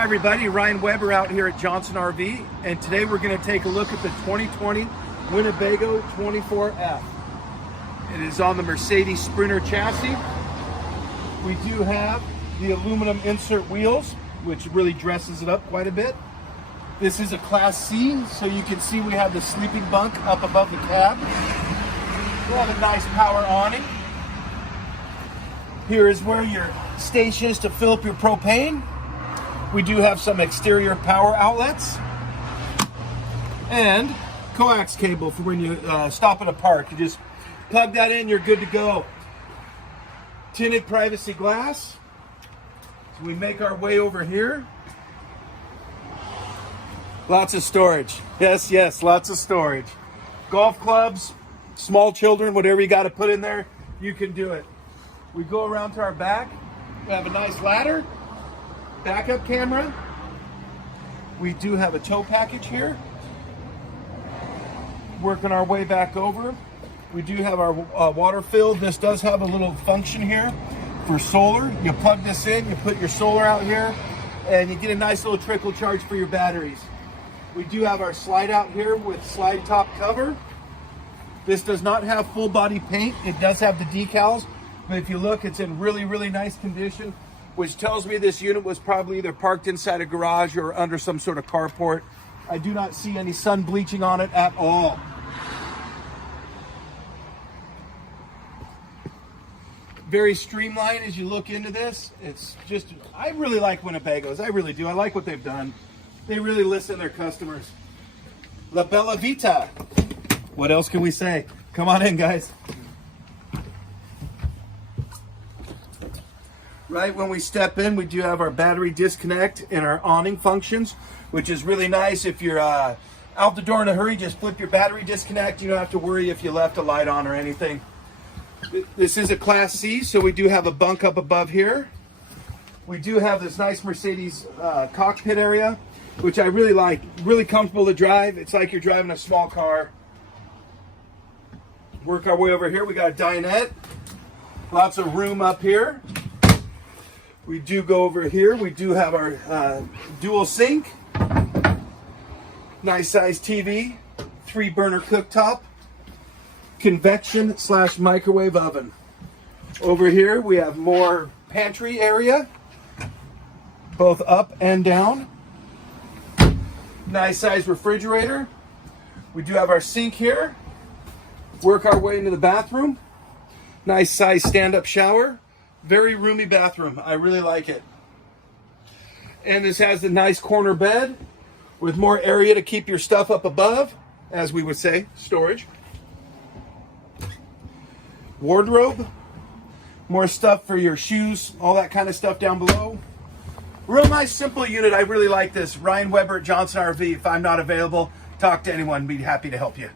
Hi everybody, Ryan Weber out here at Johnson RV, and today we're going to take a look at the 2020 Winnebago 24F. It is on the Mercedes Sprinter chassis. We do have the aluminum insert wheels, which really dresses it up quite a bit. This is a Class C, so you can see we have the sleeping bunk up above the cab. We have a nice power awning. Here is where your station is to fill up your propane. We do have some exterior power outlets and coax cable for when you stop at a park. You just plug that in, you're good to go. Tinted privacy glass. So we make our way over here. Lots of storage. Yes, lots of storage. Golf clubs, small children, whatever you got to put in there, you can do it. We go around to our back. We have a nice ladder. Backup camera. We do have a tow package here. Working our way back over. We do have our water filled. This does have a little function here for solar. You plug this in, you put your solar out here, and you get a nice little trickle charge for your batteries. We do have our slide out here with slide top cover. This does not have full body paint. It does have the decals, but if you look, it's in really nice condition, which tells me this unit was probably either parked inside a garage or under some sort of carport. I do not see any sun bleaching on it at all. Very streamlined as you look into this. It's just, I really like Winnebagos. I really do. I like what they've done. They really listen to their customers. La Bella Vita. What else can we say? Come on in, guys. Right when we step in, we do have our battery disconnect and our awning functions, which is really nice. If you're out the door in a hurry, just flip your battery disconnect. You don't have to worry if you left a light on or anything. This is a Class C, so we do have a bunk up above here. We do have this nice Mercedes cockpit area, which I really like. Really comfortable to drive. It's like you're driving a small car. Work our way over here. We got a dinette. Lots of room up here. We do go over here. We do have our dual sink. Nice size TV. 3-burner cooktop. Convection / microwave oven. Over here we have more pantry area, both up and down. Nice size refrigerator. We do have our sink here. Work our way into the bathroom. Nice size stand-up shower. Very roomy bathroom. I really like it. And this has a nice corner bed with more area to keep your stuff up above, as we would say, storage. Wardrobe, more stuff for your shoes, all that kind of stuff down below. Real nice, simple unit. I really like this. Ryan Weber at Johnson RV. If I'm not available, talk to anyone. Be happy to help you.